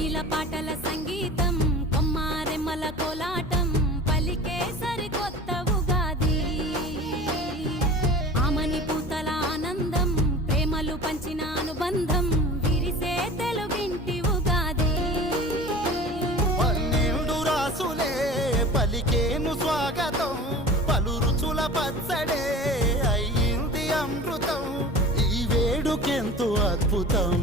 కోయిల పాటల సంగీతం కొమ్మారెమ్మల కోలాటం పలికే సరికొత్త ఉగాది ఆమని పూతల ఆనందం ప్రేమలు పంచిన అనుబంధం విరిసే తెలుగింటి ఉగాది పన్నెండు రాసులే పలికేను స్వాగతం పలు రుచుల పచ్చడే అయ్యింది అమృతం ఈ వేడుకెంతో అద్భుతం